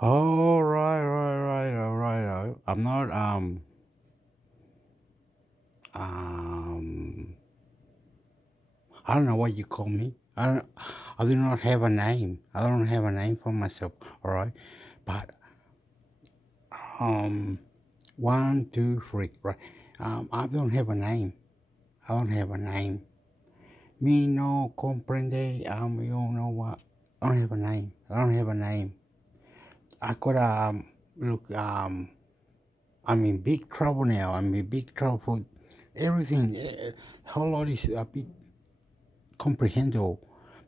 Oh, right. I'm not, um, I don't know what you call me. I do not have a name. I don't have a name for myself, all right? But, um, one, two, three, right? I don't have a name. I don't have a name. Me no comprende, you know what? I don't have a name. I don't have a name. I could, look, I'm in big trouble now. I'm in big trouble. Everything, whole lot is a bit comprehensible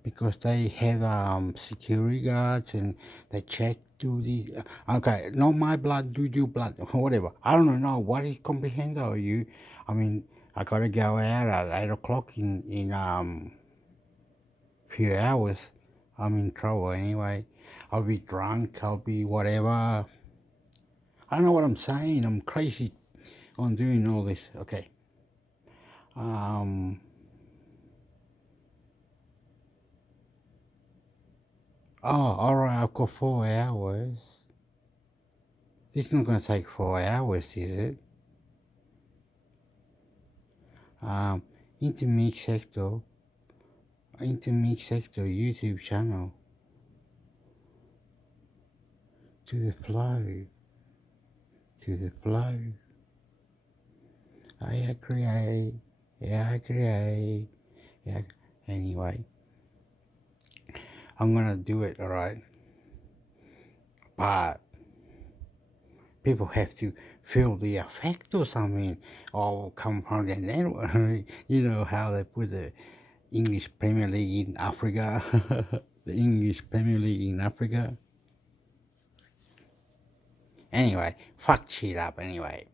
because they have security guards and they check do the okay, not my blood, do your blood, whatever. I don't know what is comprehensible. You, I mean, I gotta go out at 8 o'clock in few hours. I'm in trouble anyway. I'll be drunk. I'll be whatever. I don't know what I'm saying. I'm crazy on doing all this. Okay. Um, oh, all right, I've got 4 hours. This is not going to take 4 hours, is it? Um, intermixhector, intermixhector YouTube channel. To the flow, to the flow. I agree. Yeah, I agree. Yeah. Anyway, I'm gonna do it, alright? But people have to feel the effect or something, or come from the network. You know how they put the English Premier League in Africa, the English Premier League in Africa. Anyway, fuck shit up anyway.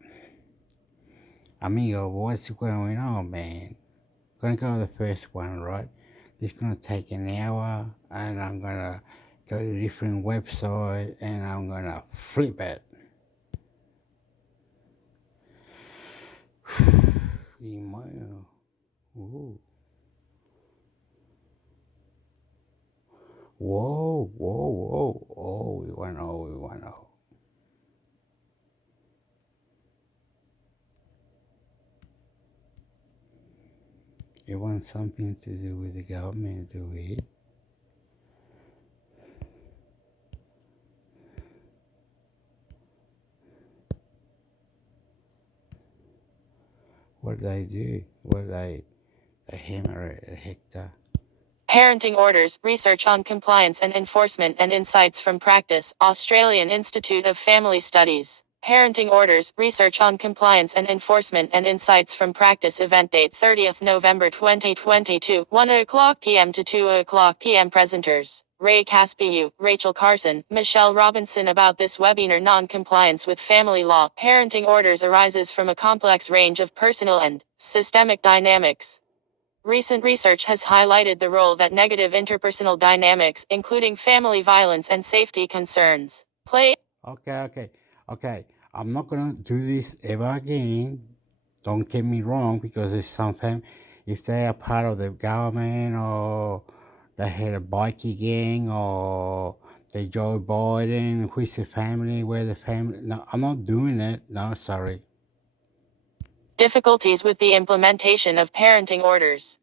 Amigo, what's going on, man? Gonna go with the first one, right? This is gonna take an hour, and I'm gonna go to a different website, and I'm gonna flip it. Email. Ooh. Whoa. Oh, we want to. You want something to do with the government, do we? What they do? What they hammer it, hector? Parenting Orders, Research on Compliance and Enforcement and Insights from Practice, Australian Institute of Family Studies. Parenting Orders, Research on Compliance and Enforcement and Insights from Practice event date 30th November 2022, 1 o'clock p.m. to 2 o'clock p.m. Presenters: Ray Caspiu, Rachel Carson, Michelle Robinson. About this webinar: non-compliance with family law. Parenting orders arises from a complex range of personal and systemic dynamics. Recent research has highlighted the role that negative interpersonal dynamics, including family violence and safety concerns, play. Okay. I'm not gonna do this ever again. Don't get me wrong, because it's something. If they are part of the government, or they had a bikie gang, or they Joe Biden, who's the family, where the family. No, I'm not doing it. No, sorry. Difficulties with the implementation of parenting orders.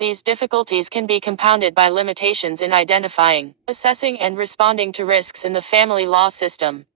These difficulties can be compounded by limitations in identifying, assessing, and responding to risks in the family law system.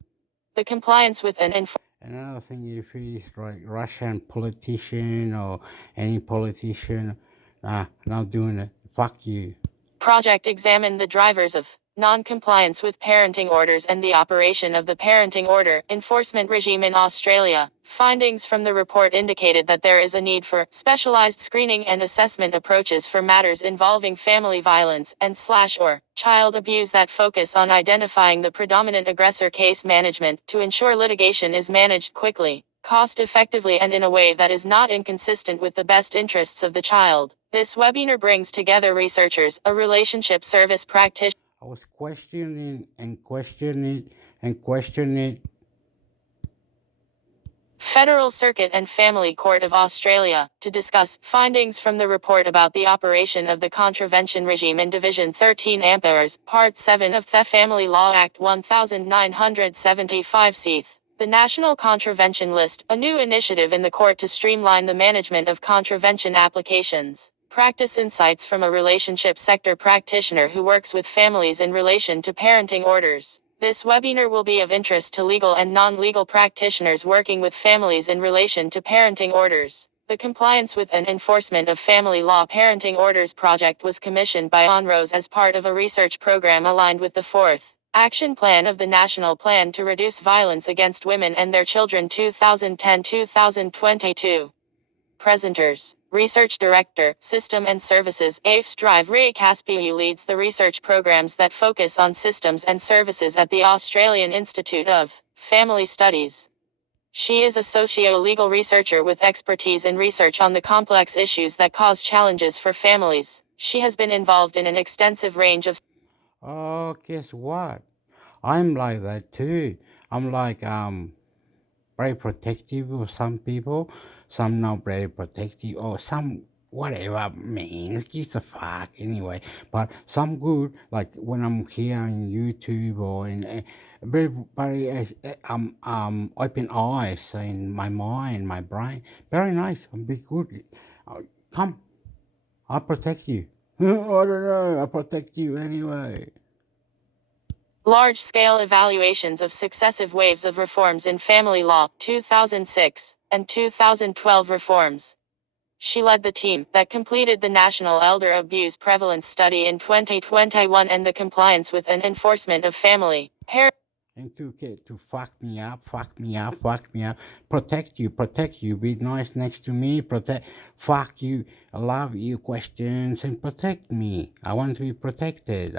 The compliance with an Another thing, if he's like Russian politician or any politician, not doing it. Fuck you. project examined the drivers of non-compliance with parenting orders and the operation of the parenting order enforcement regime in Australia. Findings from the report indicated that there is a need for specialized screening and assessment approaches for matters involving family violence and or child abuse that focus on identifying the predominant aggressor, case management to ensure litigation is managed quickly, cost effectively, and in a way that is not inconsistent with the best interests of the child. This webinar brings together researchers, a relationship service practitioner. I was questioning and questioning and questioning. Federal Circuit and Family Court of Australia, to discuss findings from the report about the operation of the contravention regime in Division 13 Amperes, Part 7 of the Family Law Act 1975 CETH. The National Contravention List, a new initiative in the court to streamline the management of contravention applications. Practice insights from a relationship sector practitioner who works with families in relation to parenting orders. This webinar will be of interest to legal and non-legal practitioners working with families in relation to parenting orders. The Compliance with and Enforcement of Family Law Parenting Orders project was commissioned by ONROS as part of a research program aligned with the 4th Action Plan of the National Plan to Reduce Violence Against Women and Their Children 2010-2022. Presenters. Research Director, System and Services, AFES Drive Ray Caspiou leads the research programs that focus on systems and services at the Australian Institute of Family Studies. She is a socio-legal researcher with expertise in research on the complex issues that cause challenges for families. She has been involved in an extensive range of Oh, guess what? I'm like that too. I'm like very protective of some people, some not very protective, or some whatever. Man, who gives a fuck anyway? But some good, like when I'm here on YouTube or in very open eyes in my mind, my brain. Very nice. Be good. Come, I'll protect you. I don't know. I'll protect you anyway. large-scale evaluations of successive waves of reforms in family law, 2006, and 2012 reforms. She led the team that completed the National Elder Abuse Prevalence Study in 2021 and the Compliance with and Enforcement of Family, And to fuck me up, protect you, be nice next to me, fuck you, I love you questions, and protect me. I want to be protected.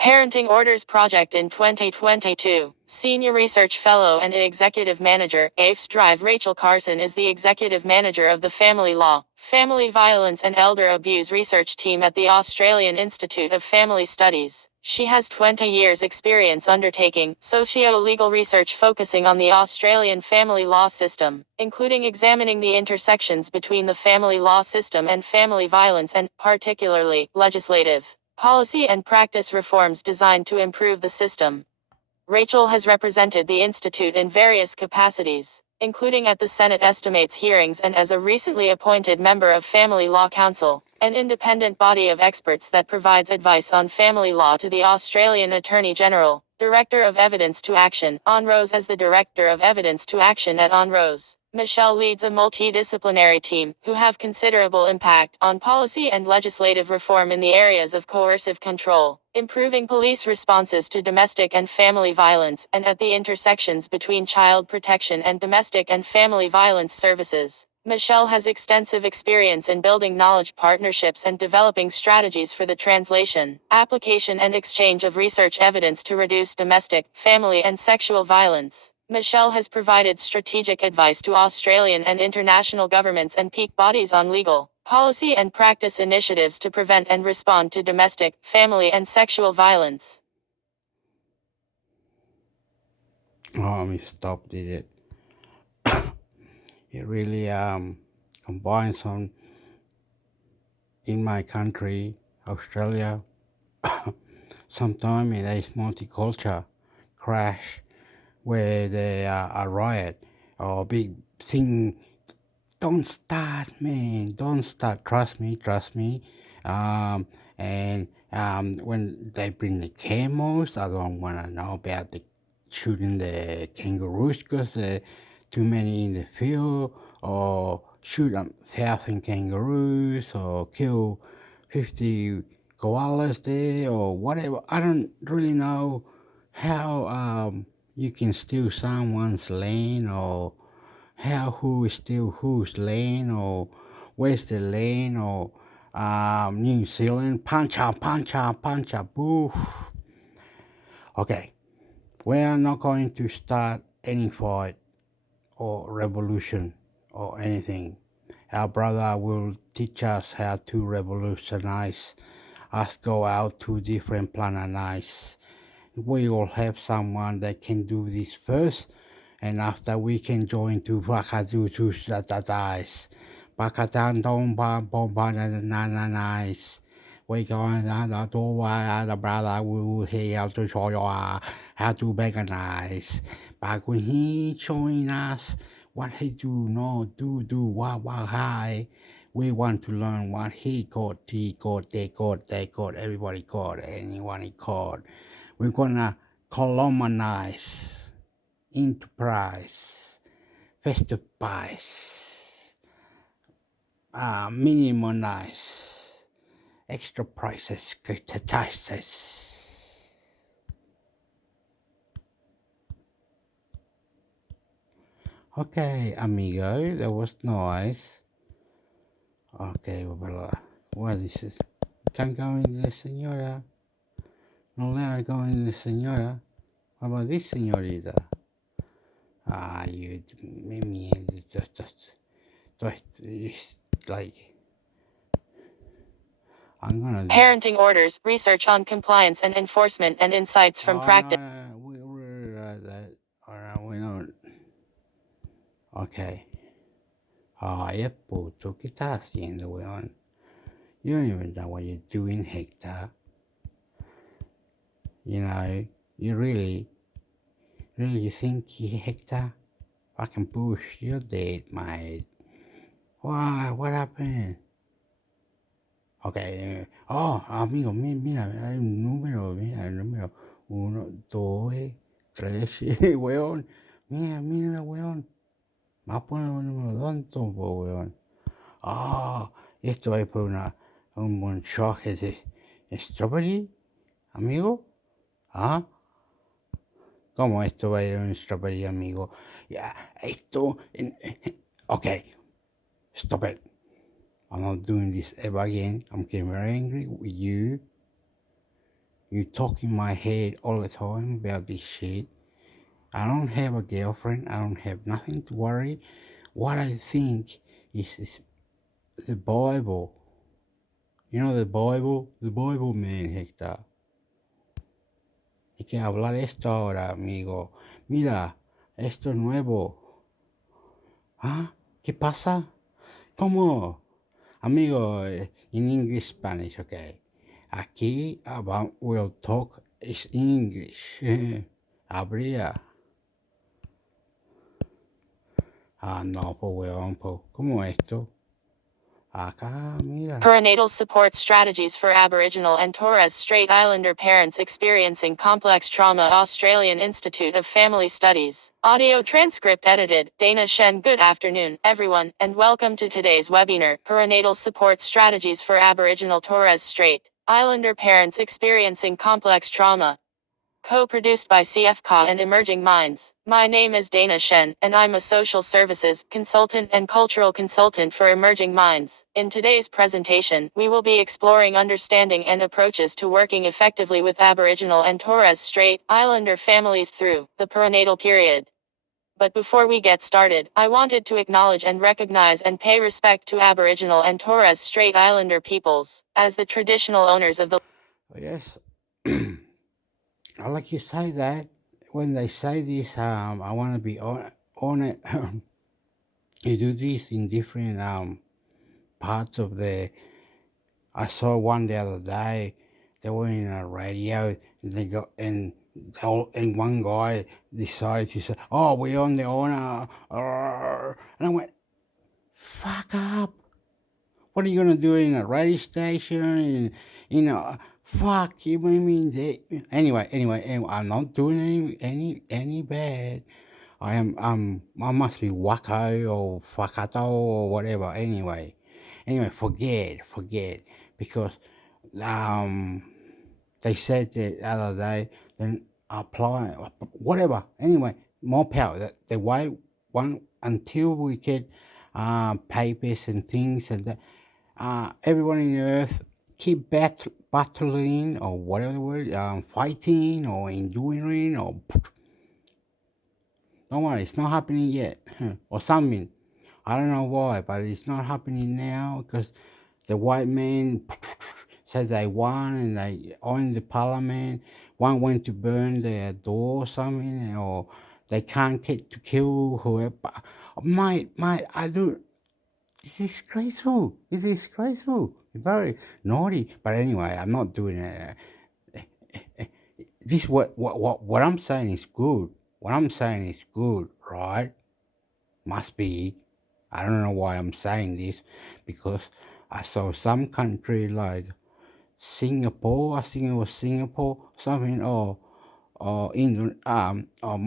Parenting Orders Project in 2022. Senior Research Fellow and Executive Manager, AFES Drive Rachel Carson is the Executive Manager of the Family Law, Family Violence and Elder Abuse Research Team at the Australian Institute of Family Studies. She has 20 years' experience undertaking socio-legal research focusing on the Australian family law system, including examining the intersections between the family law system and family violence and, particularly, legislative policy and practice reforms designed to improve the system. Rachel has represented the Institute in various capacities, including at the Senate Estimates hearings and as a recently appointed member of Family Law Council, an independent body of experts that provides advice on family law to the Australian Attorney General, Director of Evidence to Action, ONROS as the Director of Evidence to Action at ONROS. Michelle leads a multidisciplinary team, who have considerable impact on policy and legislative reform in the areas of coercive control, improving police responses to domestic and family violence, and at the intersections between child protection and domestic and family violence services. Michelle has extensive experience in building knowledge partnerships and developing strategies for the translation, application and exchange of research evidence to reduce domestic, family and sexual violence. Michelle has provided strategic advice to Australian and international governments and peak bodies on legal, policy and practice initiatives to prevent and respond to domestic, family and sexual violence. Oh, me stop did it. It really combines on in my country, Australia. Sometimes there is multicultural crash where there are a riot or big thing. Don't start, man. Don't start. Trust me. And when they bring the camels, I don't want to know about the shooting the kangaroos because too many in the field, or shoot 1,000 kangaroos, or kill 50 koalas there, or whatever. I don't really know how you can steal someone's land, or who is still whose lane, or where's the lane, or New Zealand, punch boo. Okay, we are not going to start any fight or revolution or anything. Our brother will teach us how to revolutionize us, go out to different planets. We all have someone that can do this first, And after we can join to Whakadutu Satatais. Pakatandong Bomba Nice. We going on to the brother will hear to show you how to veganize. But when he showing us what he do, what, hi. We want to learn what he got, they got, everybody got, anyone he got. We're gonna colonize, enterprise, festivize, minimize, extra prices, criticisms. Okay, amigo, that was nice. Okay, well, what is this? Can't go in the senora. No let her go in the senora. What about this senorita? You, me, just like, I'm gonna. Parenting orders, research on compliance and enforcement and insights from practice. No, we're that. Alright, we don't. Okay. Ay, puto, ¿qué estás haciendo, weón? You don't even know what you're doing, Hector. You know, you really think, Hector? Fucking bush, you're dead, mate. Why? What happened? Okay. Oh, amigo, mira, hay un número, mira, el número 1, 2, 3, weón. Mira, weón. Me va a poner el número 2, weón. Esto va a ir por un buen choque de strawberry, amigo. ¿Ah? ¿Cómo esto va a ir un strawberry, amigo? Ya, esto... Okay, stop it. I'm not doing this ever again. I'm getting very angry with you. You talk in my head all the time about this shit. I don't have a girlfriend. I don't have nothing to worry. What I think is the Bible. You know the Bible? The Bible, man, Hector. Hay que hablar esto ahora, amigo. Mira, esto es nuevo. ¿Ah? ¿Qué pasa? ¿Cómo? Amigo, in English, Spanish, okay. Aquí we'll talk is English. Habría. No, pues weón, pues, ¿cómo esto? Acá, mira. Perinatal support strategies for Aboriginal and Torres Strait Islander parents experiencing complex trauma. Australian Institute of Family Studies. Audio transcript edited. Dana Shen. Good afternoon, everyone, and welcome to today's webinar. Perinatal support strategies for Aboriginal Torres Strait Islander parents experiencing complex trauma. Co-produced by CFCA and Emerging Minds. My name is Dana Shen, and I'm a social services consultant and cultural consultant for Emerging Minds. In today's presentation, we will be exploring understanding and approaches to working effectively with Aboriginal and Torres Strait Islander families through the perinatal period. But before we get started, I wanted to acknowledge and recognize and pay respect to Aboriginal and Torres Strait Islander peoples, as the traditional owners of the... Yes. I like you say that. When they say this, I want to be on it. You do this in different parts of the. I saw one the other day. They were in a radio. And they got and one guy decided to say, "Oh, we're on the honor," and I went, "Fuck up! What are you gonna do in a radio station?" And fuck you. I mean, anyway, I'm not doing any bad. I must be wacko or fuckato or whatever. Anyway, forget because um they said the other day, then apply whatever. Anyway, more power. That the way one until we get papers and things and that everyone in the earth keep battling or whatever the word, fighting or enduring or don't worry, it's not happening yet or something. I don't know why, but it's not happening now because the white man said they won and they owned the parliament. One went to burn their door or something, or They can't get to kill whoever. Mate, I do. It's disgraceful. It's disgraceful. It's very naughty. But anyway, I'm not doing it. This what I'm saying is good. What I'm saying is good, right? Must be. I don't know why I'm saying this, because I saw some country like Singapore. I think it was Singapore, something, or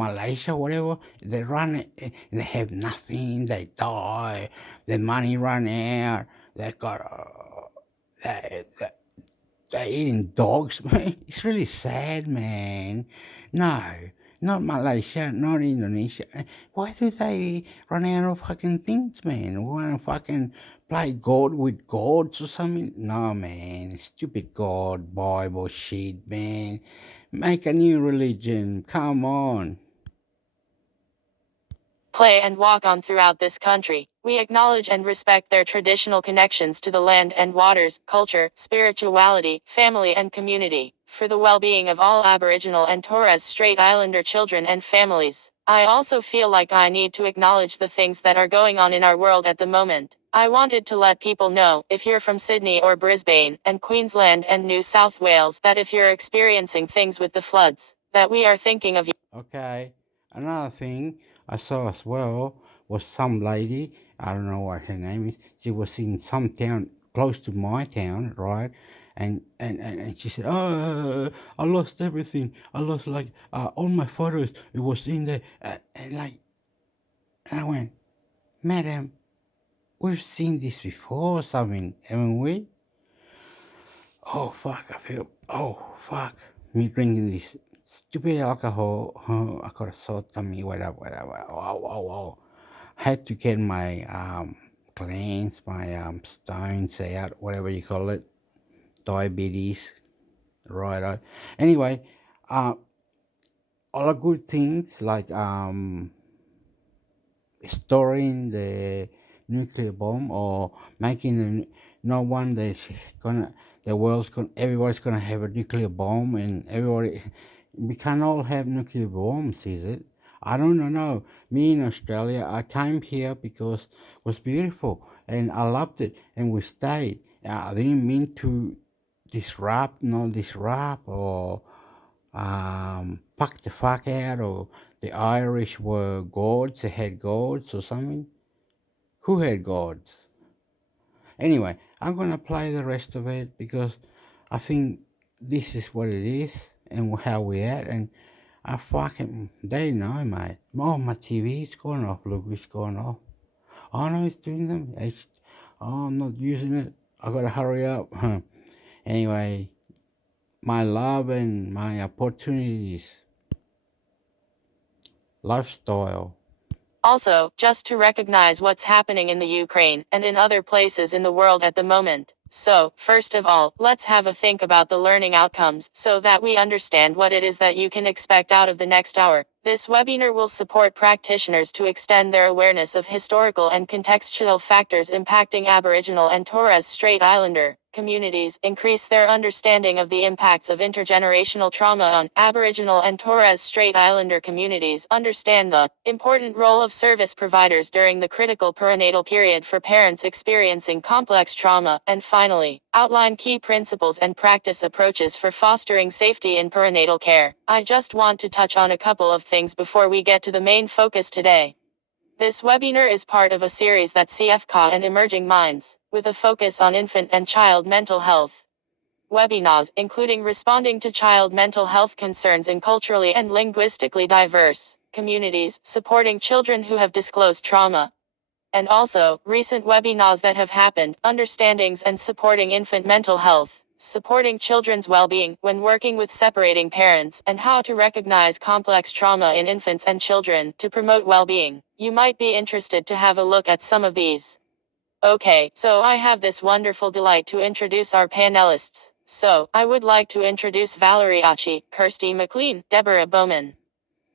Malaysia, whatever. They run it, they have nothing. They die. The money run out. They got they, they're eating dogs, man. It's really sad, man. No, not Malaysia, not Indonesia. Why do they run out of fucking things, man? Want to fucking play God with gods or something? No, man. Stupid God, Bible shit, man. Make a new religion. Come on. Play and walk on throughout this country. We acknowledge and respect their traditional connections to the land and waters, culture, spirituality, family, and community, for the well being of all Aboriginal and Torres Strait Islander children and families. I also feel like I need to acknowledge the things that are going on in our world at the moment. I wanted to let people know, if you're from Sydney or Brisbane, and Queensland and New South Wales, that if you're experiencing things with the floods, that we are thinking of you. Okay. Another thing I saw as well was some lady, I don't know what her name is, she was in some town close to my town, right? And she said, "Oh, I lost everything. I lost like all my photos. It was in there." And I went, "Madam, we've seen this before, something, haven't we?" Oh fuck! I feel. Oh fuck! Me drinking this stupid alcohol. Oh, I got a sore tummy. Whatever, whatever. Oh, oh, oh. Had to get my glands, my stones out, whatever you call it, diabetes. Right. Anyway, uh, all the good things like storing the nuclear bomb, or making no one that's gonna the world's gonna everybody's gonna have a nuclear bomb, and everybody we can't all have nuclear bombs, is it? I don't know. No. Me in Australia, I came here because it was beautiful and I loved it, and we stayed. I didn't mean to disrupt or fuck the fuck out, or the Irish were gods, they had gods or something. Who had gods? Anyway, I'm gonna play the rest of it because I think this is what it is and how we at, and I fucking they know, mate. Oh, my TV's gone off. Look, it's gone off. Oh no, it's doing them. Oh, I'm not using it. I gotta hurry up. Anyway, my love and my opportunities, lifestyle. Also, just to recognize what's happening in the Ukraine and in other places in the world at the moment. So, first of all, let's have a think about the learning outcomes so that we understand what it is that you can expect out of the next hour. This webinar will support practitioners to extend their awareness of historical and contextual factors impacting Aboriginal and Torres Strait Islander communities, increase their understanding of the impacts of intergenerational trauma on Aboriginal and Torres Strait Islander communities, understand the important role of service providers during the critical perinatal period for parents experiencing complex trauma, and finally, outline key principles and practice approaches for fostering safety in perinatal care. I just want to touch on a couple of things before we get to the main focus today. This webinar is part of a series that CFCA and Emerging Minds, with a focus on infant and child mental health. Webinars, including responding to child mental health concerns in culturally and linguistically diverse communities, supporting children who have disclosed trauma, and also, recent webinars that have happened, understandings and supporting infant mental health, supporting children's well-being when working with separating parents, and how to recognize complex trauma in infants and children to promote well-being. You might be interested to have a look at some of these. Okay, so I have this wonderful delight to introduce our panelists. So, I would like to introduce Valerie Achi, Kirsty McLean, Deborah Bowman.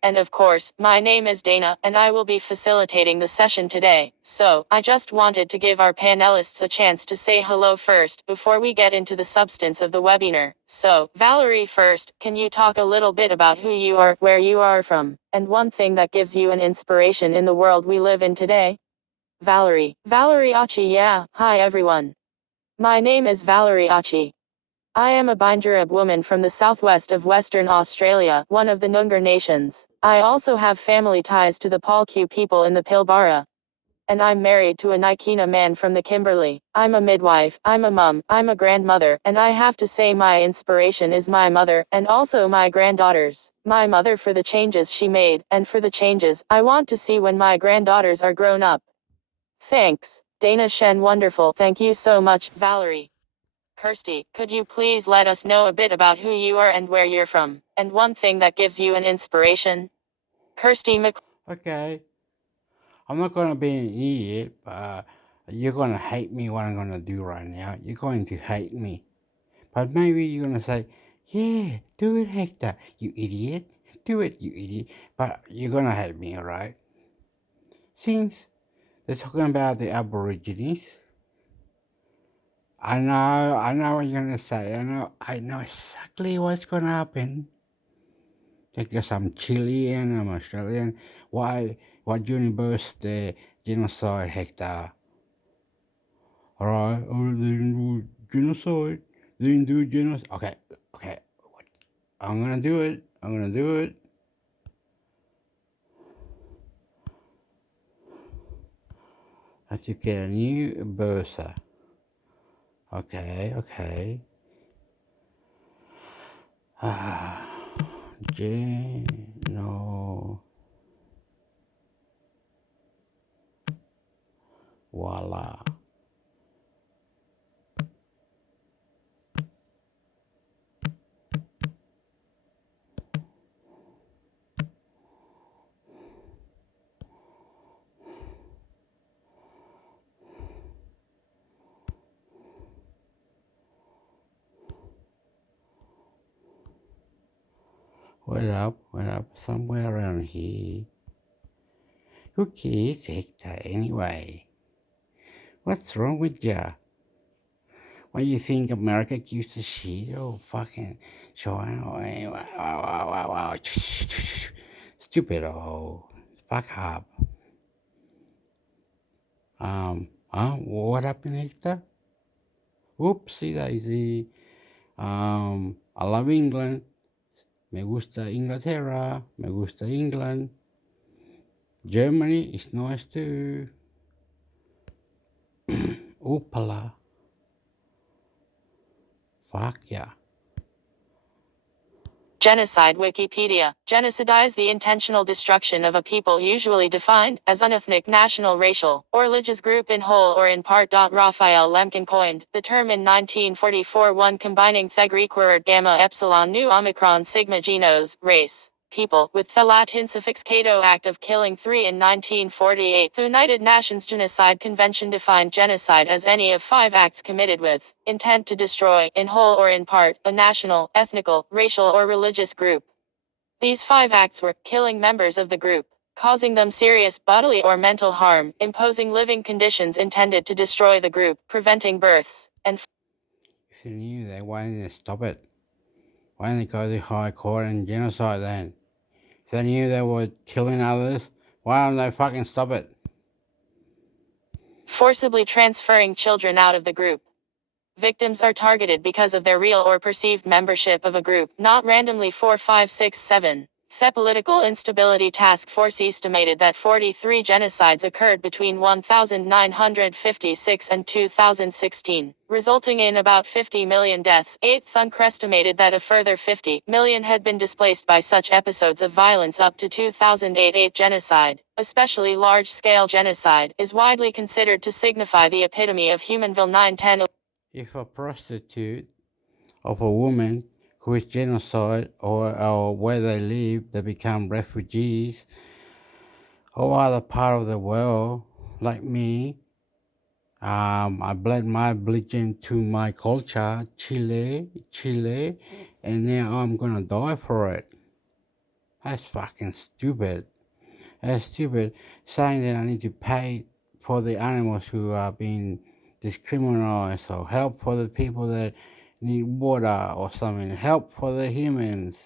And of course, my name is Dana, and I will be facilitating the session today. So, I just wanted to give our panelists a chance to say hello first, before we get into the substance of the webinar. So, Valerie first, can you talk a little bit about who you are, where you are from, and one thing that gives you an inspiration in the world we live in today? Valerie Achi. Yeah, hi everyone. My name is Valerie Achi. I am a Binjarab woman from the southwest of Western Australia, one of the Noongar nations. I also have family ties to the Paulku people in the Pilbara. And I'm married to a Nikena man from the Kimberley. I'm a midwife, I'm a mum, I'm a grandmother, and I have to say my inspiration is my mother, and also my granddaughters. My mother for the changes she made, and for the changes I want to see when my granddaughters are grown up. Thanks, Dana Shen. Wonderful. Thank you so much, Valerie. Kirsty, could you please let us know a bit about who you are and where you're from, and one thing that gives you an inspiration? Kirsty Mc. Okay. I'm not going to be an idiot, but you're going to hate me what I'm going to do right now. You're going to hate me. But maybe you're going to say, yeah, do it, Hector, you idiot. Do it, you idiot. But you're going to hate me, alright? Since they're talking about the Aborigines, I know what you're going to say. I know exactly what's going to happen. Because I'm Chilean, I'm Australian. What universe the genocide, Hector? Alright, oh, they didn't do genocide. They didn't do genocide. Okay. I'm gonna do it. Let's just get a new Bursa. Okay. Geno. Voila. What up? Somewhere around here. Who cares, Hector, anyway? What's wrong with ya? What do you think America gives a shit? Oh, fucking China. Wow. Stupid. Oh, fuck up. What happened, Hector? Oopsie daisy. I love England. Me gusta Inglaterra. Me gusta England. Germany is nice too. Oopala. Fuck yeah. Genocide. Wikipedia. Genocide is the intentional destruction of a people, usually defined as an ethnic, national, racial, or religious group in whole or in part. Raphael Lemkin coined the term in 1944, one combining the Greek word gamma epsilon nu omicron sigma genos, race, people, with the Latin suffix cato, act of killing. 3 In 1948, the United Nations Genocide Convention defined genocide as any of 5 acts committed with intent to destroy, in whole or in part, a national, ethnical, racial or religious group. These 5 acts were killing members of the group, causing them serious bodily or mental harm, imposing living conditions intended to destroy the group, preventing births, and If they knew that, why didn't they stop it? Why didn't they go to high court and genocide then? If they knew they were killing others, why don't they fucking stop it? forcibly transferring children out of the group. Victims are targeted because of their real or perceived membership of a group, not randomly. 4, 5, 6, 7. The Political Instability Task Force estimated that 43 genocides occurred between 1956 and 2016, resulting in about 50 million deaths. 8. Thunk estimated that a further 50 million had been displaced by such episodes of violence up to 2008. 8. Genocide, especially large-scale genocide, is widely considered to signify the epitome of humanville. 9. 10. If a prostitute of a woman who is genocide or where they live, they become refugees or other part of the world, like me, I bled my religion to my culture, Chile, and now I'm gonna die for it. That's fucking stupid. That's stupid. Saying that I need to pay for the animals who are being discriminated, or help for the people that need water or something. Help for the humans.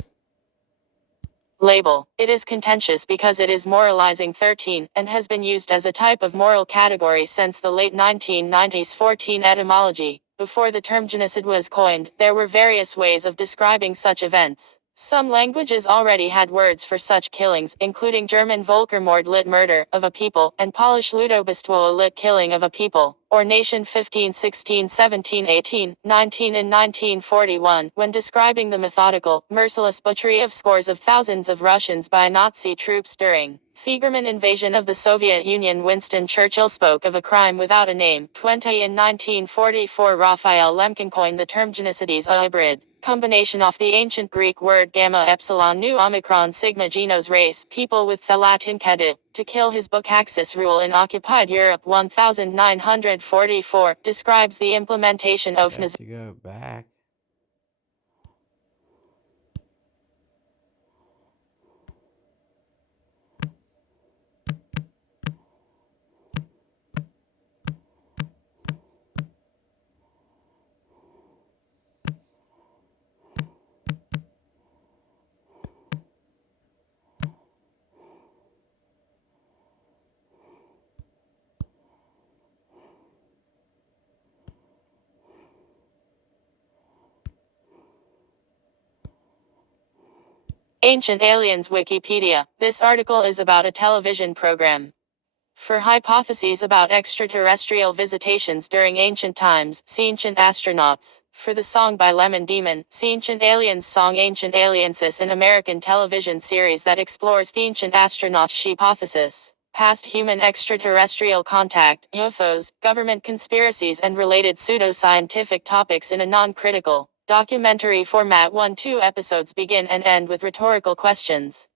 Label. It is contentious because it is moralizing 13 and has been used as a type of moral category since the late 1990s. 14 Etymology. Before the term genocide was coined, there were various ways of describing such events. Some languages already had words for such killings, including German Völkermord lit murder of a people, and Polish ludobójstwo lit killing of a people, or nation 15, 16, 17, 18, 19 and 1941, when describing the methodical, merciless butchery of scores of thousands of Russians by Nazi troops during Feigerman invasion of the Soviet Union. Winston Churchill spoke of a crime without a name. 20 in 1944 Raphael Lemkin coined the term genocides, a hybrid combination of the ancient Greek word gamma epsilon nu omicron sigma genos race, people with the Latin cedit, to kill. His book Axis Rule in Occupied Europe 1944 describes the implementation of Got to go back. Ancient Aliens Wikipedia. This article is about a television program. For hypotheses about extraterrestrial visitations during ancient times, see Ancient Astronauts. For the song by Lemon Demon, see Ancient Aliens song. Ancient Aliensis, an American television series that explores the ancient astronauts hypothesis. Past human extraterrestrial contact, UFOs, government conspiracies and related pseudoscientific topics in a non-critical, documentary format. 1-2 episodes begin and end with rhetorical questions.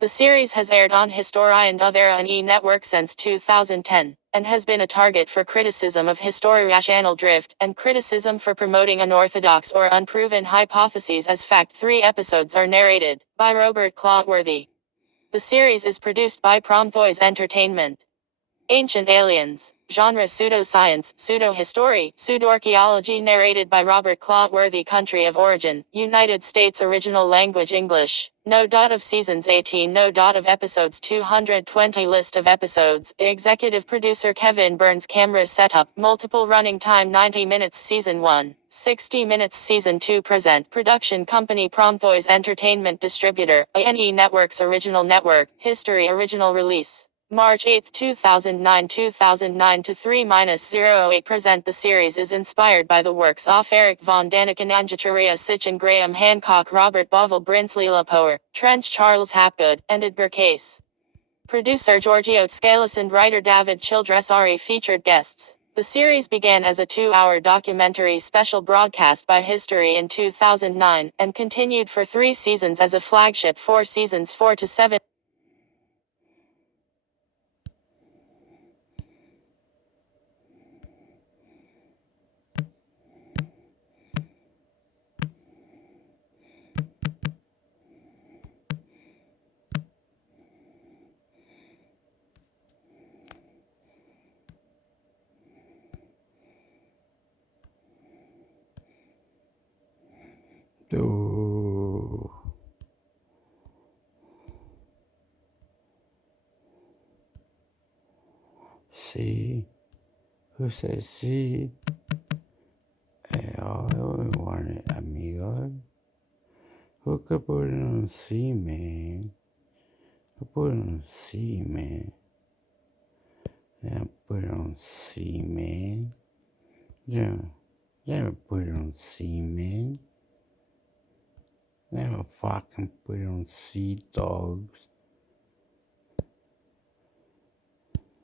The series has aired on History and Other on E! Network since 2010, and has been a target for criticism of historical drift, and criticism for promoting unorthodox or unproven hypotheses as fact. 3 episodes are narrated by Robert Clotworthy. The series is produced by Prometheus Entertainment. Ancient Aliens. Genre pseudoscience, pseudohistory, pseudoarchaeology. Narrated by Robert Clotworthy. Country of origin, United States. Original language English. No. Of seasons 18. No. Of episodes 220. List of episodes. Executive producer Kevin Burns. Camera setup. Multiple running time 90 minutes. Season 1. 60 minutes. Season 2. Present. Production company Prometheus Entertainment. Distributor, A&E Networks. Original network. History. Original release March 8, 2009 to 3-08 present. The series is inspired by the works of Eric von Daniken, Anjitaria Sitchin, Graham Hancock, Robert Bovell, Brinsley Lapoer, Trench, Charles Hapgood, and Edgar Case. Producer Giorgio Tscalis and writer David Childress. Featured guests. The series began as a 2-hour documentary special broadcast by History in 2009, and continued for 3 seasons as a flagship. 4 seasons 4 to 7. Do. See? Who says see? Everyone, amigo. Who could put it on C, man? Who put it on C, man? Yeah, put it on C, man. Yeah, never put it on C, man. Never fucking put it on C, dogs.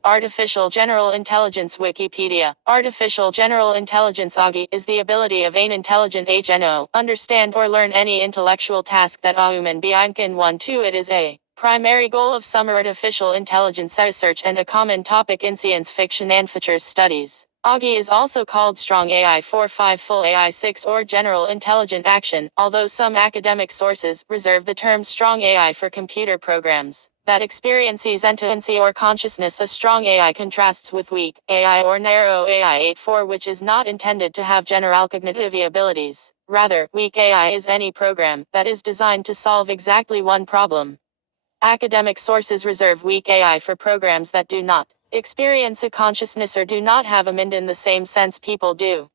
Artificial General Intelligence Wikipedia. Artificial General Intelligence (AGI) is the ability of an intelligent agent understand or learn any intellectual task that a human being can. 1-2 It is a primary goal of some artificial intelligence research and a common topic in science fiction and features studies. AGI is also called Strong AI 4.5 Full AI 6 or General Intelligent Action, although some academic sources reserve the term Strong AI for computer programs that experiences sentiency or consciousness. A strong AI contrasts with weak AI or narrow AI 8.4, which is not intended to have general cognitive abilities. Rather, weak AI is any program that is designed to solve exactly one problem. Academic sources reserve weak AI for programs that do not experience a consciousness or do not have a mind in the same sense people do.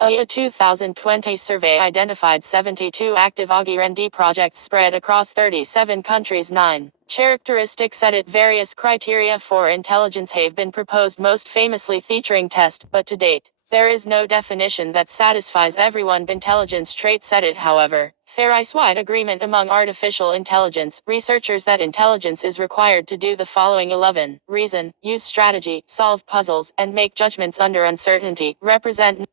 A 2020 survey identified 72 active AGI-R&D projects spread across 37 countries. 9 characteristics set it. Various criteria for intelligence have been proposed, most famously featuring test, but to date, there is no definition that satisfies everyone. Intelligence trait set it. However, there is wide agreement among artificial intelligence researchers that intelligence is required to do the following: 11. Reason, use strategy, solve puzzles, and make judgments under uncertainty. Represent.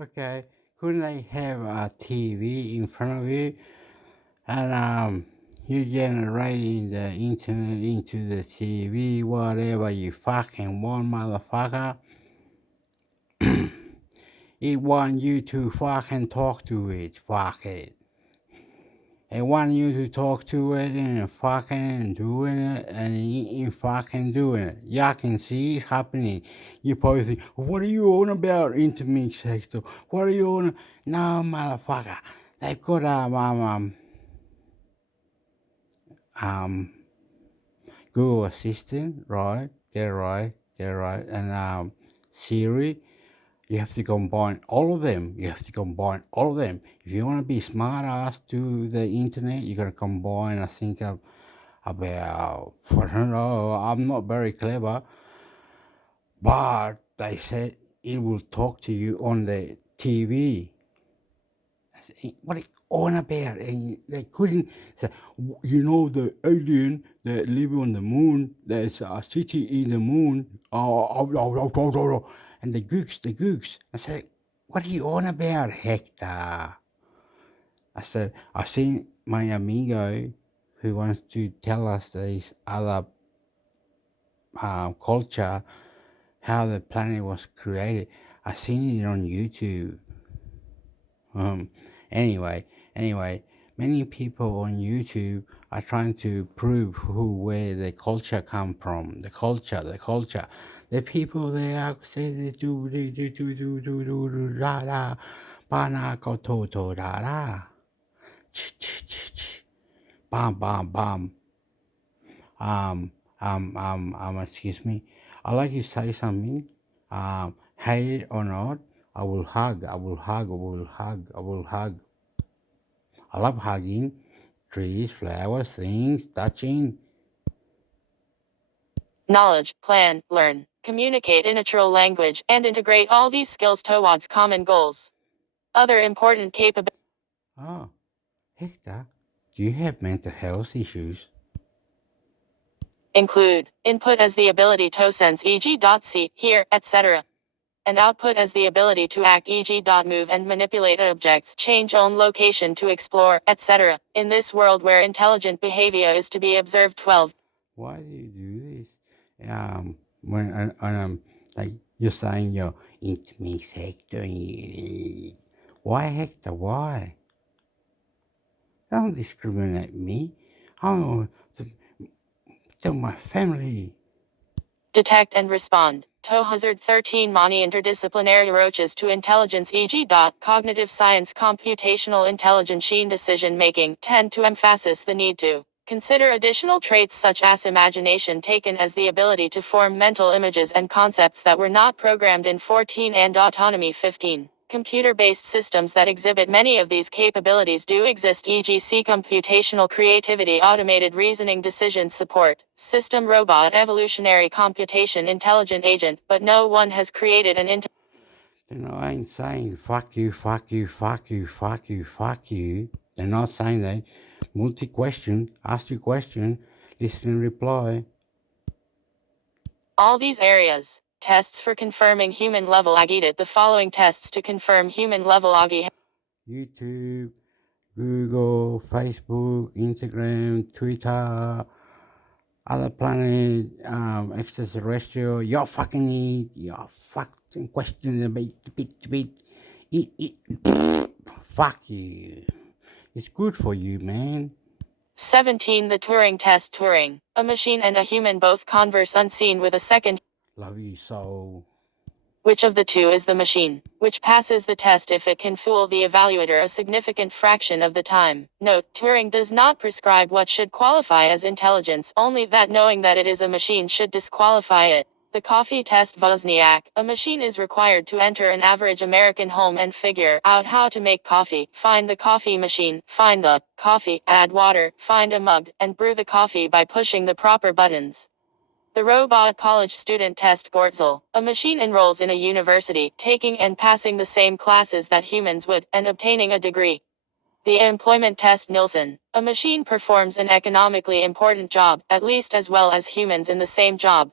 Okay, couldn't I have a TV in front of you and you generating the internet into the TV, whatever you fucking want, motherfucker. It want you to fucking talk to it, fuck it. It want you to talk to it and fucking doing it and in fucking doing it. Y'all can see it happening. You probably think, what are you on about, intermixhector? What are you on? No, motherfucker. They've got Google Assistant, right? Get it right, and Siri. You have to combine all of them. If you want to be smart ass to the internet, you gotta combine. I think about, I don't know. I'm not very clever, but they said it will talk to you on the TV. What are you on about? And they couldn't say, the alien that live on the moon, there's a city in the moon, and the gooks. I said, what are you on about, Hector? I said, I seen my amigo who wants to tell us this other culture, how the planet was created. I seen it on YouTube. Anyway, many people on YouTube are trying to prove where the culture come from. The culture. The people they are say they do da da, bana ko to da da, bam bam bam. Excuse me. I like to say something. Hate it or not, I will hug. I love hugging trees, flowers, things, touching. Knowledge, plan, learn, communicate in natural language, and integrate all these skills towards common goals. Other important capabilities Oh, Hector, do you have mental health issues? include input as the ability to sense, e.g. see, hear, etc., and output as the ability to act, e.g. move and manipulate objects, change own location to explore, etc. In this world where intelligent behavior is to be observed. 12. Why do you do this? When like you're saying your intimate sector, why Hector? Why? Don't discriminate me. Oh, to my family. Detect and respond. To hazard 13 many interdisciplinary approaches to intelligence, e.g. cognitive science, computational intelligence, machine decision making, tend to emphasize the need to consider additional traits such as imagination, taken as the ability to form mental images and concepts that were not programmed in 14, and autonomy. 15. Computer-based systems that exhibit many of these capabilities do exist, e.g. computational creativity, automated reasoning, decision support, system, robot, evolutionary computation, intelligent agent, but no one has created an I ain't saying fuck you. They're not saying that. Multi-question, ask your question, listen and reply. all these areas. Tests for confirming human level AGI. The following tests to confirm human level AGI. YouTube, Google, Facebook, Instagram, Twitter, other planet, extraterrestrial, you're fucking eat, you're fucking question the bit, eat, fuck you. It's good for you, man. 17. The Turing test. Turing, a machine and a human both converse unseen with a second. Love you so. Which of the two is the machine, which passes the test if it can fool the evaluator a significant fraction of the time? Note, Turing does not prescribe what should qualify as intelligence, only that knowing that it is a machine should disqualify it. The coffee test. Wozniak, a machine is required to enter an average American home and figure out how to make coffee. Find the coffee machine, find the coffee, add water, find a mug, and brew the coffee by pushing the proper buttons. The robot college student test. Gortzel, a machine enrolls in a university, taking and passing the same classes that humans would, and obtaining a degree. The employment test. Nielsen, a machine performs an economically important job, at least as well as humans in the same job.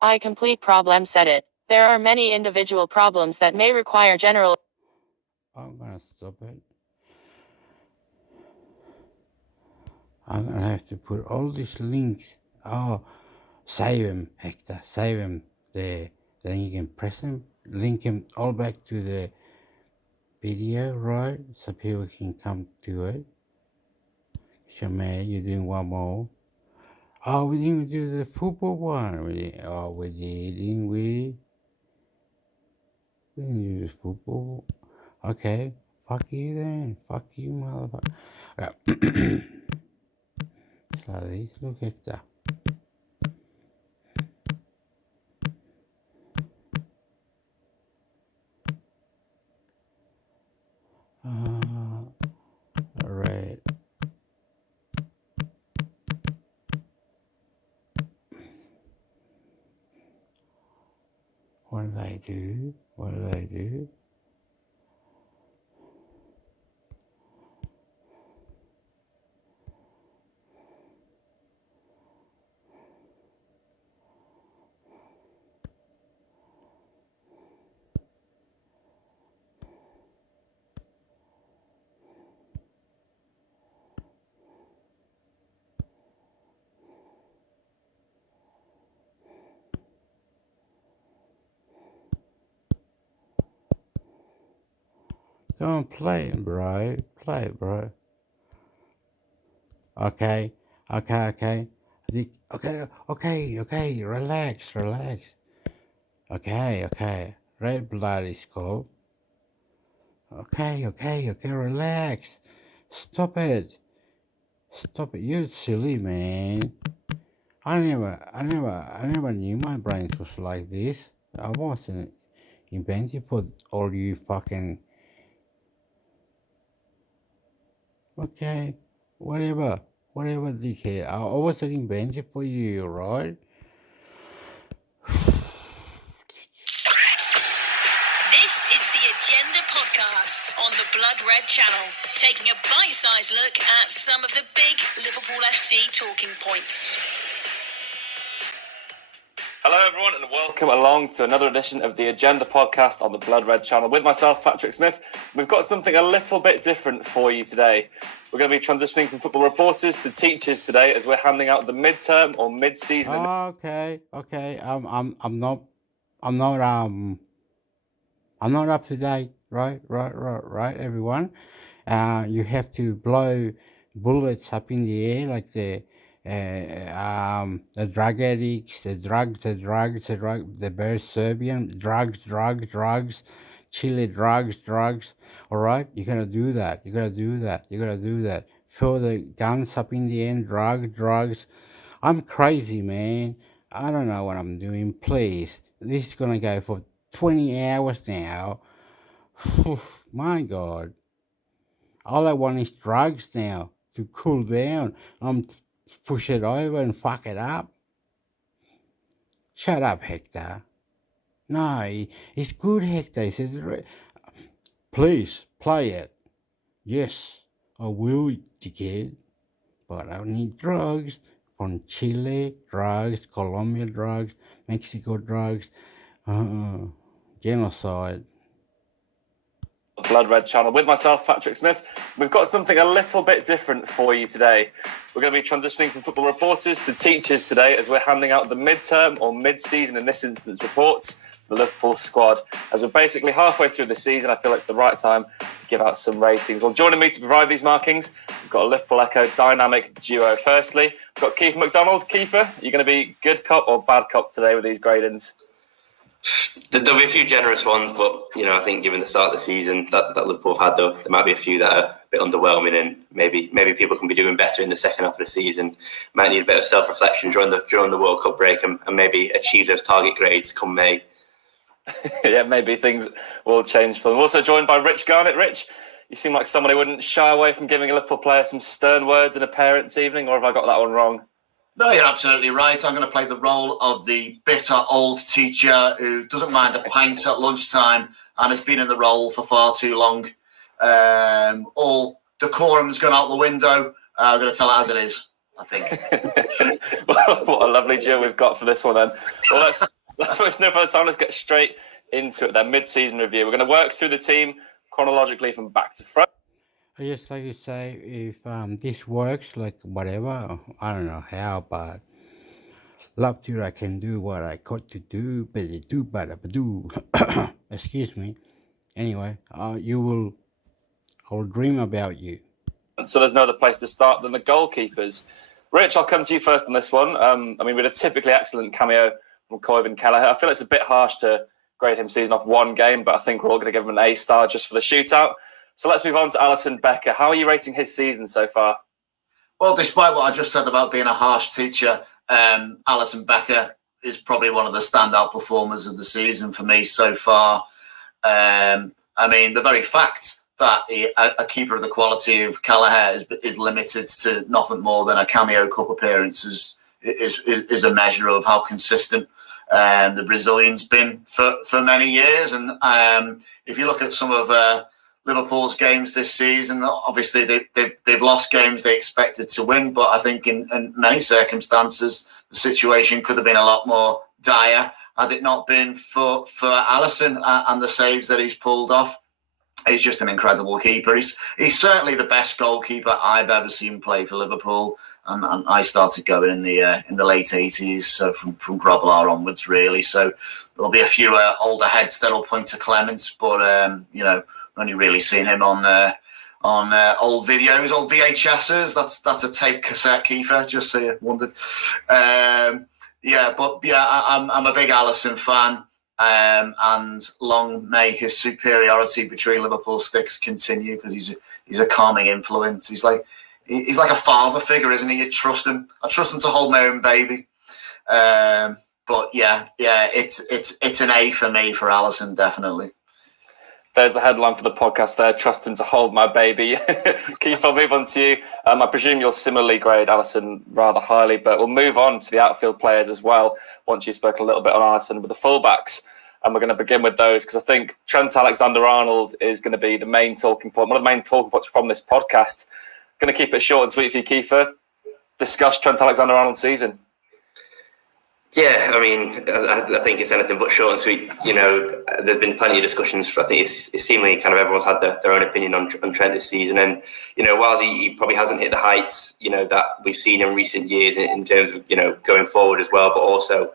I complete problem. Set it. There are many individual problems that may require general. I'm gonna stop it. I'm gonna have to put all these links. Oh, save them, Hector. Save them there. Then you can press them, link them all back to the video, right? So people can come to it. Shaman, you're doing one more. Oh, we didn't do the football one. We didn't we? We didn't do the football. Okay, fuck you then. Fuck you, motherfucker. Right. So this, look, Hector. Right. What did I do? What did I do? Come on, play it, bro. Play it, bro. Okay. Okay. Okay. Relax. Okay. Red blood is cold. Okay. Relax. Stop it. You're silly, man. I never knew my brain was like this. I wasn't invented for all you fucking. Okay, whatever, dickhead. I wasn't invented for you, right? This is the Agenda Podcast on the Blood Red Channel, taking a bite-sized look at some of the big Liverpool FC talking points. Hello, everyone, and welcome along to another edition of the Agenda Podcast on the Blood Red Channel with myself, Patrick Smith. We've got something a little bit different for you today. We're going to be transitioning from football reporters to teachers today, as we're handing out the midterm or mid-season. Okay. I'm not up to date, right, everyone. You have to blow bullets up in the air like the drug addicts, the Bears Serbian drugs, Chile drugs. All right, you gotta do that. You gotta do that. Throw the guns up in the air, drugs. I'm crazy, man. I don't know what I'm doing. Please, this is gonna go for 20 hours now. My God. All I want is drugs now to cool down. Push it over and fuck it up. Shut up, Hector. No, it's good, Hector. He says, please play it. Yes, I will, dickhead. But I need drugs from Chile, drugs, Colombia drugs, Mexico drugs, genocide. Blood Red channel with myself, Patrick Smith. We've got something a little bit different for you today. We're going to be transitioning from football reporters to teachers today as we're handing out the midterm or mid-season, in this instance, reports for the Liverpool squad. As we're basically halfway through the season, I feel it's the right time to give out some ratings. Well, joining me to provide these markings, we've got a Liverpool Echo dynamic duo. Firstly, we've got Kiefer McDonald. Kiefer, are you going to be good cop or bad cop today with these gradings? There'll be a few generous ones, but I think given the start of the season that Liverpool have had, though, there might be a few that are a bit underwhelming, and maybe people can be doing better in the second half of the season. Might need a bit of self-reflection during the World Cup break, and maybe achieve those target grades come May. Yeah, maybe things will change for them. We're also joined by Rich Garnett. Rich, you seem like somebody who wouldn't shy away from giving a Liverpool player some stern words in a parents' evening, or have I got that one wrong? No, you're absolutely right. I'm going to play the role of the bitter old teacher who doesn't mind a pint at lunchtime and has been in the role for far too long. All decorum's gone out the window. I'm going to tell it as it is, I think. Well, what a lovely duo we've got for this one then. Well, let's waste no further time. Let's get straight into it. Then mid-season review. We're going to work through the team chronologically from back to front. I just like to say, if this works, like whatever, I don't know how, but love to I can do what I got to do, but do, excuse me. Anyway, I'll dream about you. And so there's no other place to start than the goalkeepers. Rich, I'll come to you first on this one. We had a typically excellent cameo from Coyvind Kelleher. I feel it's a bit harsh to grade him season off one game, but I think we're all going to give him an A-star just for the shootout. So let's move on to Alisson Becker. How are you rating his season so far? Well, despite what I just said about being a harsh teacher, Alisson Becker is probably one of the standout performers of the season for me so far. The very fact that a keeper of the quality of Kelleher is limited to nothing more than a cameo cup appearance is a measure of how consistent the Brazilian's been for many years. And if you look at some of Liverpool's games this season, obviously they've lost games they expected to win, but I think in many circumstances the situation could have been a lot more dire had it not been for Alisson and the saves that he's pulled off. He's just an incredible keeper. He's certainly the best goalkeeper I've ever seen play for Liverpool, and I started going in the late 80s, so from Grobler onwards really. So there'll be a few older heads that'll point to Clements, but only really seen him on old videos, old VHSs. That's a tape cassette, Kiefer, just so you wondered. I'm a big Alisson fan, and long may his superiority between Liverpool sticks continue, because he's a calming influence. He's like a father figure, isn't he? I trust him to hold my own baby. It's an A for me for Alisson, definitely. There's the headline for the podcast there, trusting to hold my baby. Keith, I'll move on to you. I presume you'll similarly grade Alisson rather highly, but we'll move on to the outfield players as well once you spoke a little bit on Alisson with the fullbacks. And we're going to begin with those because I think Trent Alexander-Arnold is going to be the main talking point, one of the main talking points from this podcast. Going to keep it short and sweet for you, Kiefer. Discuss Trent Alexander-Arnold's season. Yeah, I think it's anything but short and sweet. There's been plenty of discussions. I think it's seemingly kind of everyone's had their own opinion on Trent this season. And, whilst he probably hasn't hit the heights, that we've seen in recent years in terms of, going forward as well, but also,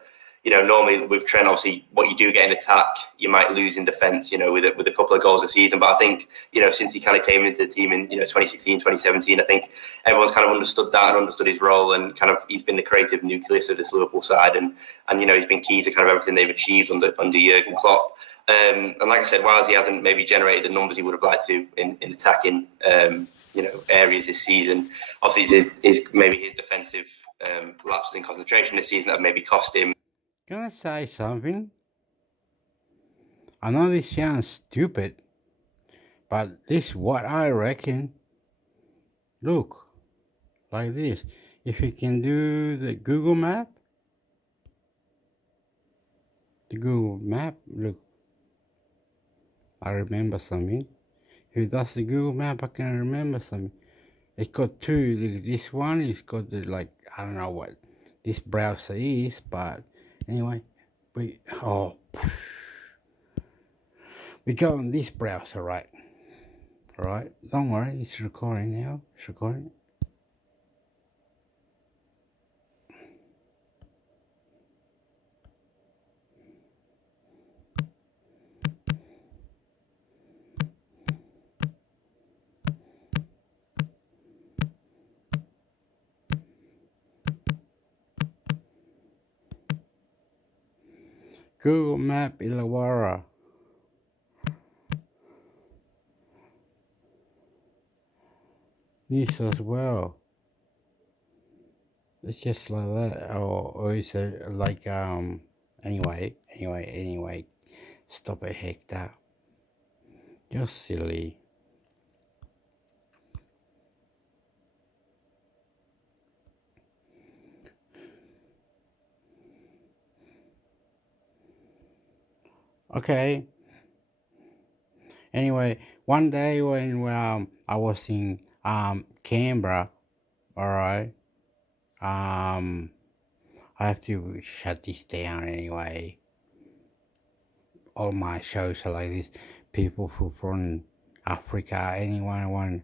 normally with Trent, obviously, what you do get in attack, you might lose in defence, with a couple of goals a season. But I think, since he kind of came into the team in, 2016, 2017, I think everyone's kind of understood that and understood his role, and kind of he's been the creative nucleus of this Liverpool side. And he's been key to kind of everything they've achieved under Jurgen Klopp. And like I said, whilst he hasn't maybe generated the numbers he would have liked to in attacking, areas this season, obviously his defensive lapses in concentration this season that have maybe cost him. Can I say something? I know this sounds stupid, but this is what I reckon. Look, like this. If you can do the Google map, look, I remember something. If it does the Google map, I can remember something. It's got two. Look, this one is got the, I don't know what this browser is, but anyway, we go on this browser, right? All right, don't worry, it's recording now. It's recording. Google Map Illawarra. New South Wales. It's just like that, or is it like anyway. Stop it, Hector. You're silly. Okay. Anyway, one day when I was in Canberra, all right. I have to shut this down anyway. All my shows are like this. People who from Africa, anyone want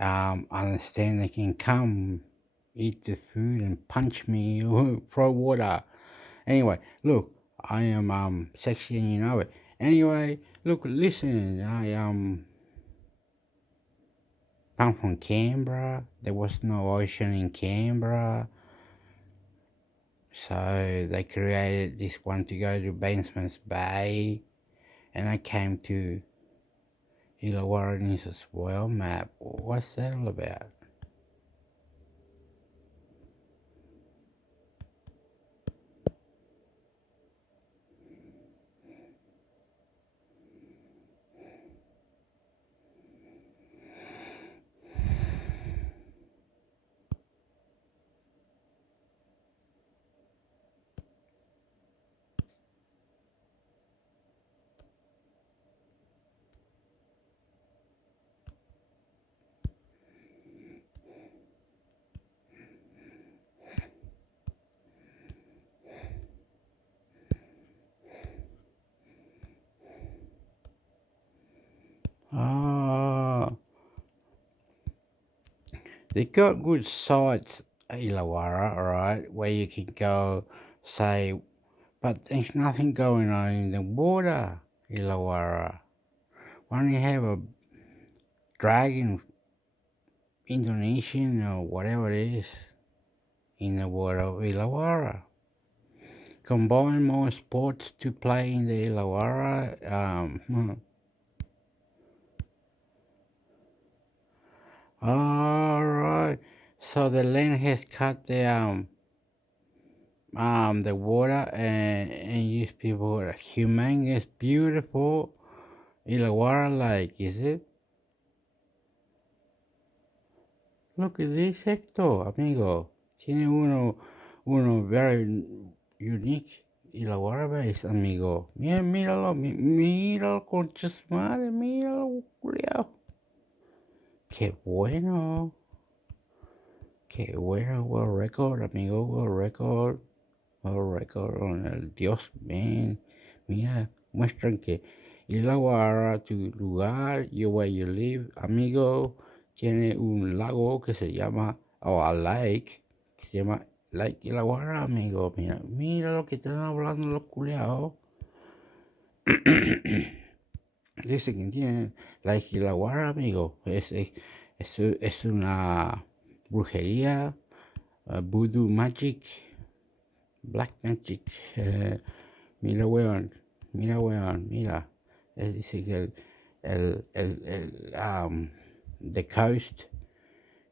understand, they can come eat the food and punch me or throw water. Anyway, look, I am sexy and you know it. Anyway, look, listen, I come from Canberra. There was no ocean in Canberra. So they created this one to go to Basement's Bay, and I came to Illawarra New South Wales map. What's that all about? Oh, they got good sites at Illawarra, alright, where you can go, say, but there's nothing going on in the water, Illawarra. Why don't you have a dragon, Indonesian or whatever it is, in the water of Illawarra? Combine more sports to play in the Illawarra. All right. So the land has cut the water and use people are humane. It's beautiful. Illawarra Lake, is it? Look at this, Hector, amigo. Tiene uno very unique Illawarra base, amigo. Mira, míralo, concha su madre, míralo, culiao. Qué bueno. Qué bueno, world record, amigo, world record. World record on el Dios, man. Mira, muestran que Illawarra, tu lugar, where you live, amigo, tiene un lago que se llama, o a lake, que se llama Lake Illawarra, amigo. Mira lo que están hablando los culiados. Dicen que tienen Lake Illawarra, amigo. Es una brujería, voodoo magic, black magic. Mira, weón, mira. Dice que the coast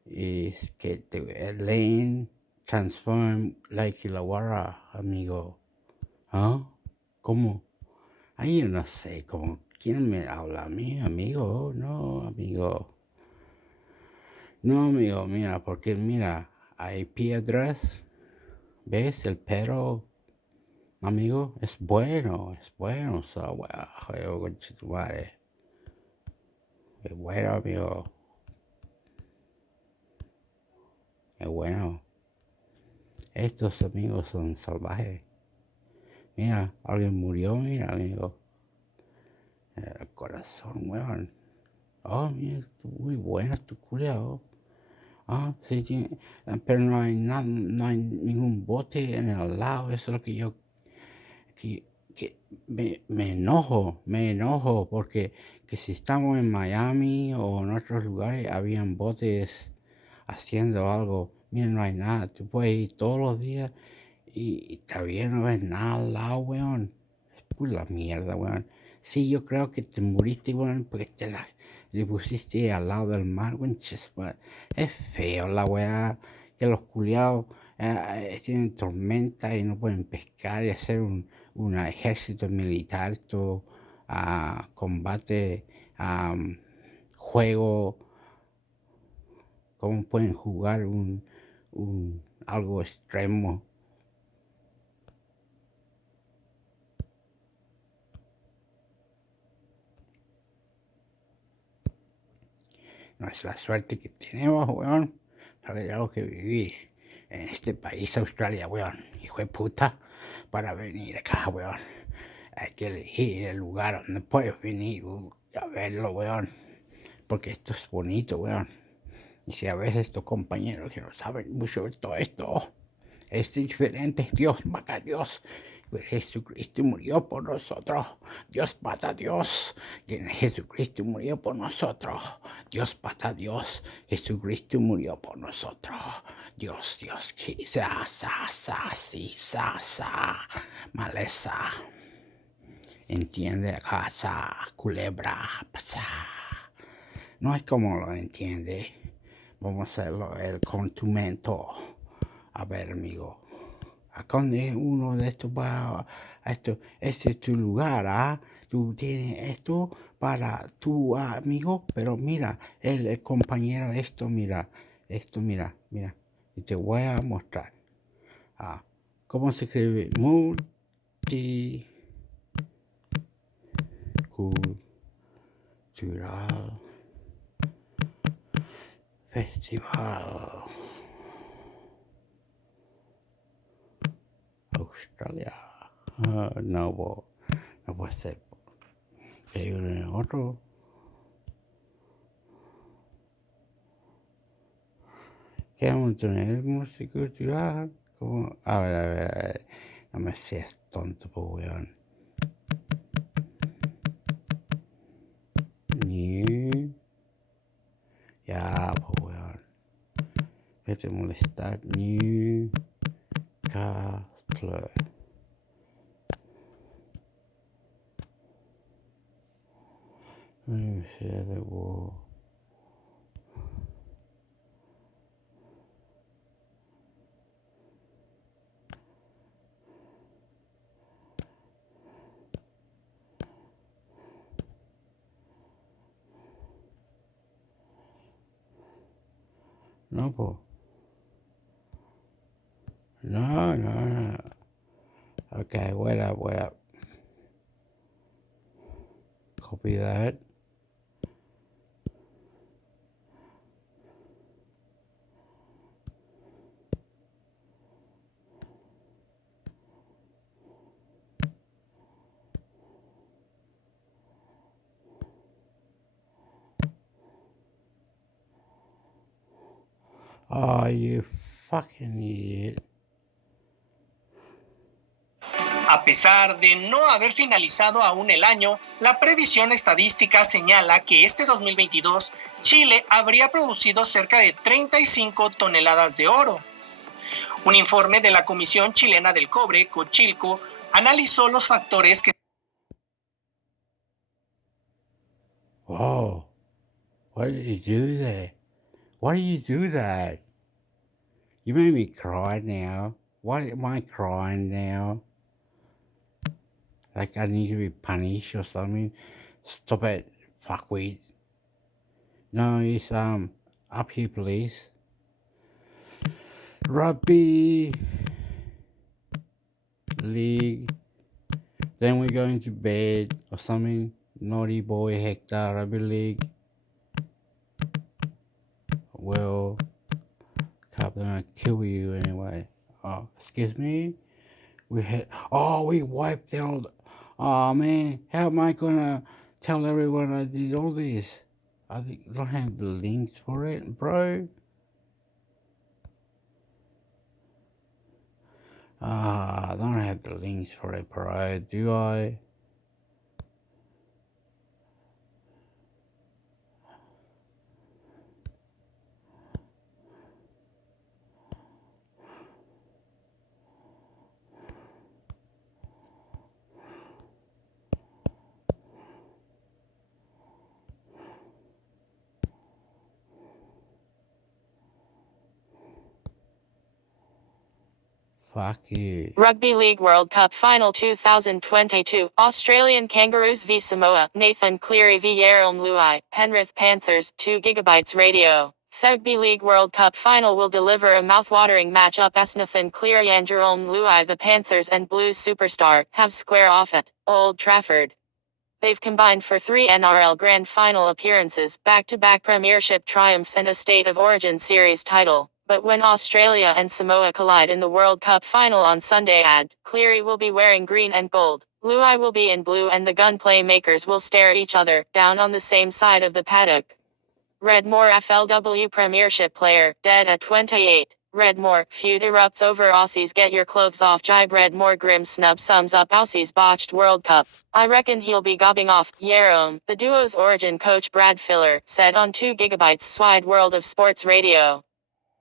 is que the land transform like Illawarra, amigo. ¿Ah? ¿Cómo? Ay, yo no sé, ¿cómo? ¿Quién me habla a mí, amigo? No, amigo. No, amigo, mira, porque mira, hay piedras, ¿ves? El perro, amigo, es bueno, so, bueno, concha tu madre. Es bueno, amigo. Es bueno. Estos amigos son salvajes. Mira, alguien murió, mira, amigo. El corazón, weón. Oh, mira, muy buena tu culiao. Ah, sí, pero no hay nada, no hay ningún bote en el lado. Eso es lo que yo que me enojo, porque que si estamos en Miami o en otros lugares, habían botes haciendo algo. Mira, no hay nada. Tú puedes ir todos los días y todavía no ves nada al lado, weón. Es pura mierda, weón. Sí, yo creo que te moriste, weón, porque le pusiste al lado del mar, weón. Es feo la weá, que los culiados tienen tormenta y no pueden pescar y hacer un ejército militar, todo combate, juego. ¿Cómo pueden jugar algo extremo? No es la suerte que tenemos, weón. Tengo que vivir en este país, Australia, weón. Hijo de puta, para venir acá, weón. Hay que elegir el lugar donde puedes venir a verlo, weón. Porque esto es bonito, weón. Y si a veces estos compañeros que no saben mucho de todo esto, es diferente. Dios mata a Dios. Jesucristo murió por nosotros. Dios mata a Dios. Jesucristo murió por nosotros. Dios mata a Dios. Jesucristo murió por nosotros. Dios, maleza. Entiende casa, culebra, pasa. No es como lo entiende. Vamos a hacerlo con tu mento. A ver, amigo. ¿A dónde uno de estos va a esto? Este es tu lugar, ¿ah? Tú tienes esto para tu amigo, pero mira, el compañero, esto, mira. Y te voy a mostrar. ¿Cómo se escribe? Multicultural Festival. Australia. No puede ser. Hay otro. ¿Qué vamos a tener? Música cultural. ¿Cómo? A ver. No me seas tonto, pues, weón. New. Ya, pues, weón. Vete a molestar. New. Castle. Universidad de War. No, pues. No. Okay, what up? Copy that. Oh, you fucking idiot. A pesar de no haber finalizado aún el año, la previsión estadística señala que este 2022 Chile habría producido cerca de 35 toneladas de oro. Un informe de la Comisión Chilena del Cobre, Cochilco, analizó los factores que... Whoa. Why did you do that? Why did you do that? You made me cry now. Why am I crying now? Like I need to be punished or something? Stop it, fuckweed. No, it's up here, please. Rugby league. Then we're going to bed or something. Naughty boy hector rugby league. Well, Cup, they're gonna kill you anyway. Oh, excuse me. We wiped out. Oh man, how am I gonna tell everyone I did all this? I don't have the links for it, bro. I don't have the links for it, bro. Do I? Fuck you. Rugby League World Cup Final 2022, Australian Kangaroos v Samoa, Nathan Cleary v Jarome Luai, Penrith Panthers, 2 GB radio. Rugby League World Cup Final will deliver a mouth-watering matchup as Nathan Cleary and Jarome Luai, the Panthers and Blues superstar, have square off at Old Trafford. They've combined for 3 NRL Grand Final appearances, back-to-back premiership triumphs and a State of Origin Series title. But when Australia and Samoa collide in the World Cup final on Sunday, Cleary will be wearing green and gold, Luai will be in blue, and the gunplay makers will stare each other down on the same side of the paddock. Redmore FLW Premiership player, dead at 28. Redmore, feud erupts over Aussies get your clothes off jibe. Redmore grim snub sums up Aussies botched World Cup. I reckon he'll be gobbing off, Jarome, the duo's Origin coach Brad Filler, said on 2 GB's Wide World of Sports Radio.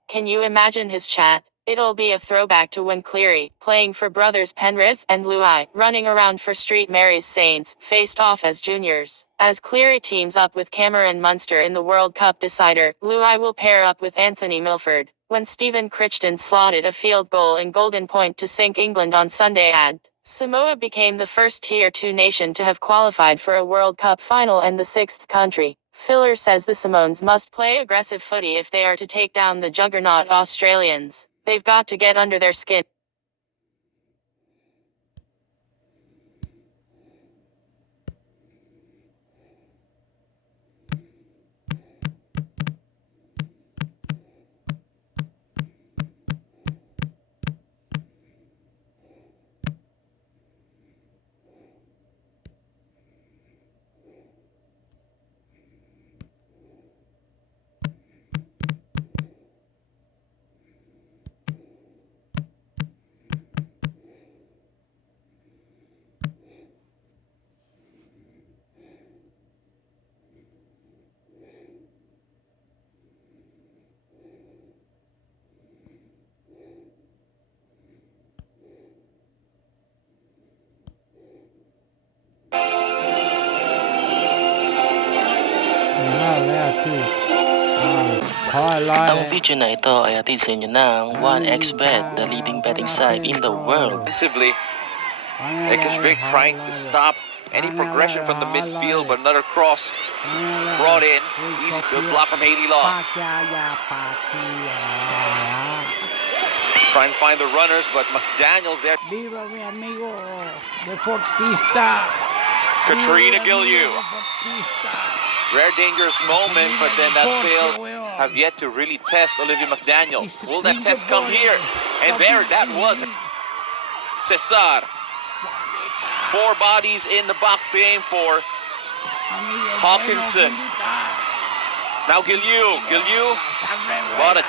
Can you imagine his chat? It'll be a throwback to when Cleary, playing for brothers Penrith and Luai, running around for Street Mary's Saints, faced off as juniors. As Cleary teams up with Cameron Munster in the World Cup decider, Luai will pair up with Anthony Milford. When Stephen Crichton slotted a field goal in Golden Point to sink England on Sunday, Samoa became the first Tier 2 nation to have qualified for a World Cup final and the 6th country. Filler says the Samoans must play aggressive footy if they are to take down the juggernaut Australians. They've got to get under their skin. Ang video na ito ay hatid sa inyo ng 1xBet, the leading betting site in the world. Offensively, Vic trying to stop any progression from the midfield, but another cross brought in. Easy, good block from Haley Long. Trying to find the runners, but McDaniel there. Viva mi amigo deportista. Katrina Gillieu. Rare dangerous moment, but then that fails. Have yet to really test Olivia McDaniel. Will that test come here? And there, that was Cesar. 4 bodies in the box to aim for. Hawkinson. Now Gillieu. What a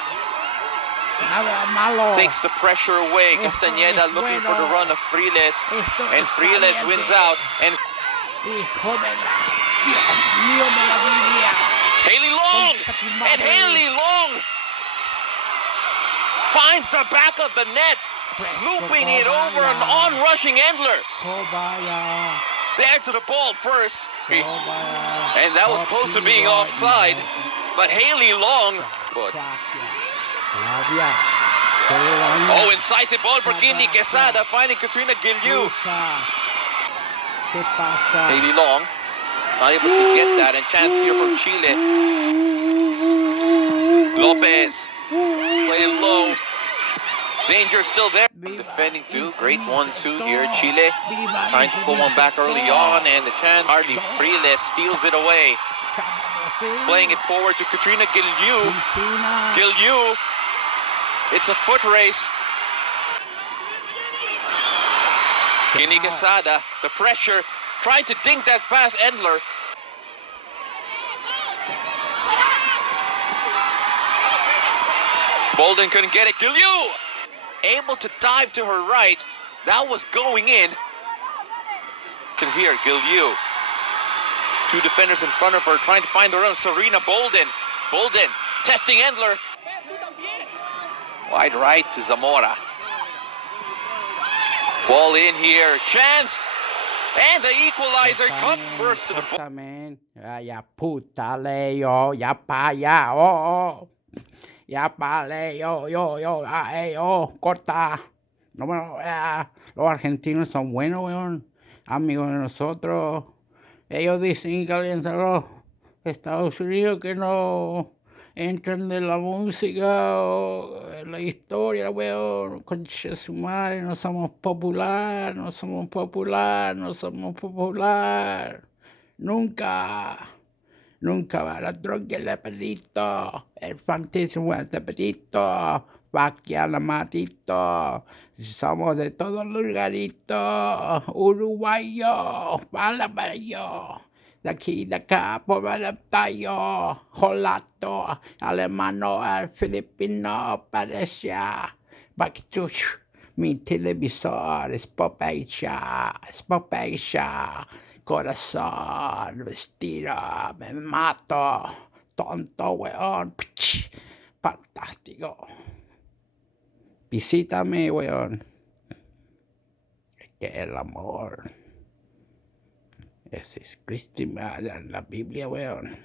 takes the pressure away. Castañeda looking for the run of Friles. And Friles wins out. And Haley Long! And Haley Long finds the back of the net, looping it over an on-rushing Endler. There to the ball first. And that was close to being offside. But Haley Long foot. Oh, incisive ball for Kindy Quesada, finding Katrina Gillieu. Haley Long, not able to get that, and chance here from Chile. Lopez, playing low. Danger still there. Defending too, great 1-2 here. Chile trying to pull one back early on, and the chance. Hardly Friles steals it away. Playing it forward to Katrina Gillieu. Gillieu, it's a foot race. Kindy Quesada, the pressure, trying to dink that past Endler. Bolden couldn't get it. Giliu able to dive to her right. That was going in. To here, Giliu. Two defenders in front of her trying to find the run. Serena Bolden. Bolden testing Endler. Wide right to Zamora. Ball in here. Chance. And the equalizer come first to the ball. Ya puta Leo, ya pa, ya, oh. Ya pa, Leo, corta. No, bueno, los argentinos son buenos, weón. Amigos de nosotros. Ellos dicen que alientan los Estados Unidos que no entran de la música o en la historia, weón. Concha su madre, no somos popular, no somos popular, no somos popular. Nunca va la droga el perrito, el fantasma el perrito, vaquia la matito. Somos de todos los lugaritos, uruguayo, para yo. De aquí, de acá, por el tallo, jolato, alemano, el filipino, parecía. Backtuch, mi televisor, es popecha, corazón, vestido, me mato, tonto, weón, fantástico. Visítame, weón. Es que el amor es Cristo en la Biblia, weón.